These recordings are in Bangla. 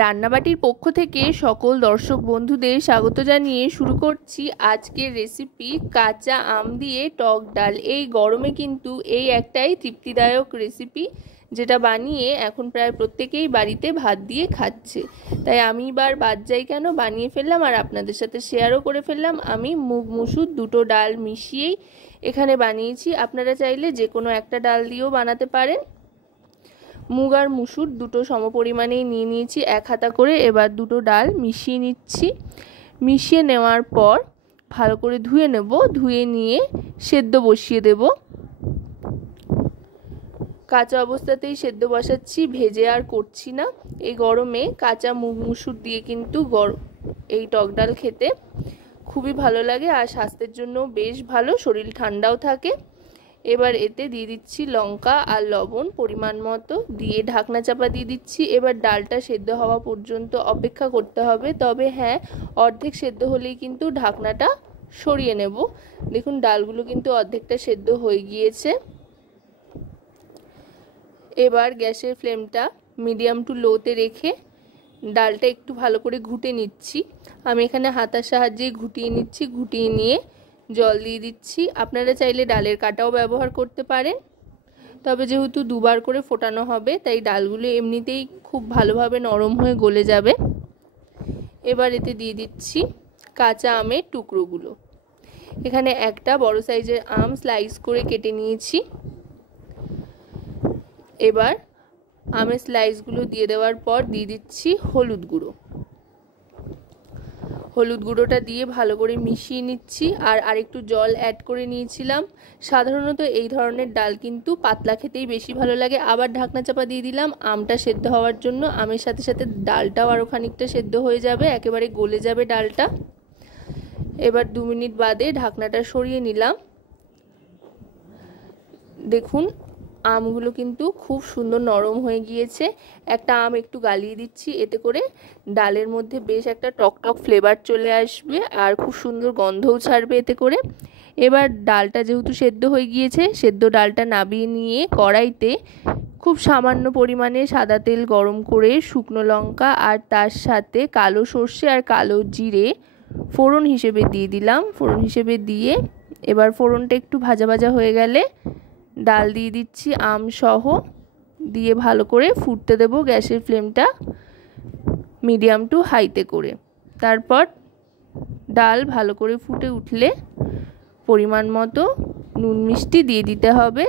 রান্নাবাটির পক্ষ থেকে সকল দর্শক বন্ধুদের স্বাগত জানিয়ে শুরু করছি আজকের রেসিপি কাঁচা আম দিয়ে টক ডাল। এই গরমে কিন্তু এই একটাই তৃপ্তিদায়ক রেসিপি, যেটা বানিয়ে এখন প্রায় প্রত্যেকেই বাড়িতে ভাত দিয়ে খাচ্ছে। তাই আমি এবার বাদ যাই কেন, বানিয়ে ফেললাম আর আপনাদের সাথে শেয়ারও করে ফেললাম। আমি মুগ মুসুর দুটো ডাল মিশিয়েই এখানে বানিয়েছি। আপনারা চাইলে যে কোনো একটা ডাল দিয়েও বানাতে পারেন। মুগ আর মুসুর দুটো সমপরিমাণেই নিয়ে নিয়েছি, এক হাতা করে। এবার দুটো ডাল মিশিয়ে নিচ্ছি। মিশিয়ে নেওয়ার পর ভালো করে ধুয়ে নেব। ধুয়ে নিয়ে সেদ্ধ বসিয়ে দেব। কাঁচা অবস্থাতেই সেদ্ধ বসাচ্ছি, ভেজে আর করছি না। এই গরমে কাঁচা মুগ মুসুর দিয়ে কিন্তু এই টক ডাল খেতে খুবই ভালো লাগে আর স্বাস্থ্যের জন্য বেশ ভালো, শরীর ঠান্ডাও থাকে। এবার এতে দিয়ে দিচ্ছি লঙ্কা আর লবণ পরিমাণ মতো, দিয়ে ঢাকনা চাপা দিয়ে দিচ্ছি। এবার ডালটা সেদ্ধ হওয়া পর্যন্ত অপেক্ষা করতে হবে। তবে হ্যাঁ, অর্ধেক সেদ্ধ হলেই কিন্তু ঢাকনাটা সরিয়ে নেব। দেখুন ডালগুলো কিন্তু অর্ধেকটা সেদ্ধ হয়ে গিয়েছে। এবার গ্যাসের ফ্লেমটা মিডিয়াম টু লোতে রেখে ডালটা একটু ভালো করে ঘুটে নিচ্ছি। আমি এখানে হাতার সাহায্যে ঘুটিয়ে নিচ্ছি। ঘুটিয়ে নিয়ে জল দিয়ে দিচ্ছি। আপনারা চাইলে ডালের কাটাও ব্যবহার করতে পারেন, তবে যেহেতু দুবার করে ফোটানো হবে তাই ডালগুলো এমনিতেই খুব ভালোভাবে নরম হয়ে গলে যাবে। এবার এতে দিয়ে দিচ্ছি কাঁচা আমের টুকরোগুলো। এখানে একটা বড় সাইজের আম স্লাইস করে কেটে নিয়েছি। এবার আমের স্লাইসগুলো দিয়ে দেওয়ার পর দিয়ে দিচ্ছি হলুদ গুঁড়ো। হলুদ গুঁড়োটা দিয়ে ভালো করে মিশিয়ে নিচ্ছি। আর আরেকটু জল অ্যাড করে নিয়েছিলাম। সাধারণত এই ধরনের ডাল কিন্তু পাতলা খেতেই বেশি ভালো লাগে। আবার ঢাকনা চাপা দিয়ে দিলাম আমটা সেদ্ধ হওয়ার জন্য। আমের সাথে সাথে ডালটাও আরও খানিকটা সেদ্ধ হয়ে যাবে, একেবারে গলে যাবে ডালটা। এবার 2 মিনিট বাদে ঢাকনাটা সরিয়ে নিলাম। দেখুন আমগুলো কিন্তু খুব সুন্দর নরম হয়ে গিয়েছে। একটা আম একটু গালিয়ে দিচ্ছি, এতে করে ডালের মধ্যে বেশ একটা টকটক ফ্লেভার চলে আসবে আর খুব সুন্দর গন্ধও ছাড়বে এতে করে। এবার ডালটা যেহেতু সেদ্ধ হয়ে গিয়েছে, সেদ্ধ ডালটা নামিয়ে নিয়ে কড়াইতে খুব সামান্য পরিমাণে সাদা তেল গরম করে শুকনো লঙ্কা আর তার সাথে কালো সর্ষে আর কালো জিরে ফোড়ন হিসেবে দিয়ে দিলাম। ফোড়ন হিসেবে দিয়ে এবার ফোড়নটা একটু ভাজা ভাজা হয়ে গেলে ডাল দিয়ে দিচ্ছি আম সহ, দিয়ে ভালো করে ফুটতে দেব গ্যাসের ফ্লেমটা মিডিয়াম টু হাইতে করে। তারপর ডাল ভালো করে ফুটে উঠলে পরিমাণ মতো নুন মিষ্টি দিয়ে দিতে হবে।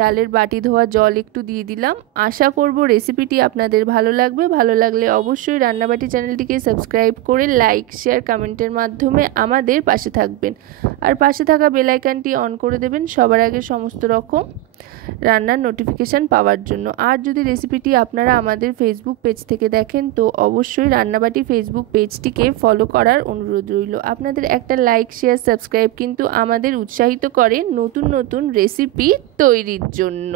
ডালের বাটি ধোয়া জল একটু দিয়ে দিলাম। আশা করব রেসিপিটি আপনাদের ভালো লাগবে। ভালো লাগলে অবশ্যই রান্নাবাটি চ্যানেলটিকে সাবস্ক্রাইব করে লাইক শেয়ার কমেন্টের মাধ্যমে আমাদের পাশে থাকবেন। আর পাশে থাকা বেল আইকনটি অন করে দেবেন সবার আগে সমস্ত রকম রান্নার নোটিফিকেশান পাওয়ার জন্য। আর যদি রেসিপিটি আপনারা আমাদের ফেসবুক পেজ থেকে দেখেন তো অবশ্যই রান্নাবাটি ফেসবুক পেজটিকে ফলো করার অনুরোধ রইল। আপনাদের একটা লাইক শেয়ার সাবস্ক্রাইব কিন্তু আমাদের উৎসাহিত করে নতুন নতুন রেসিপি তৈরির জন্য।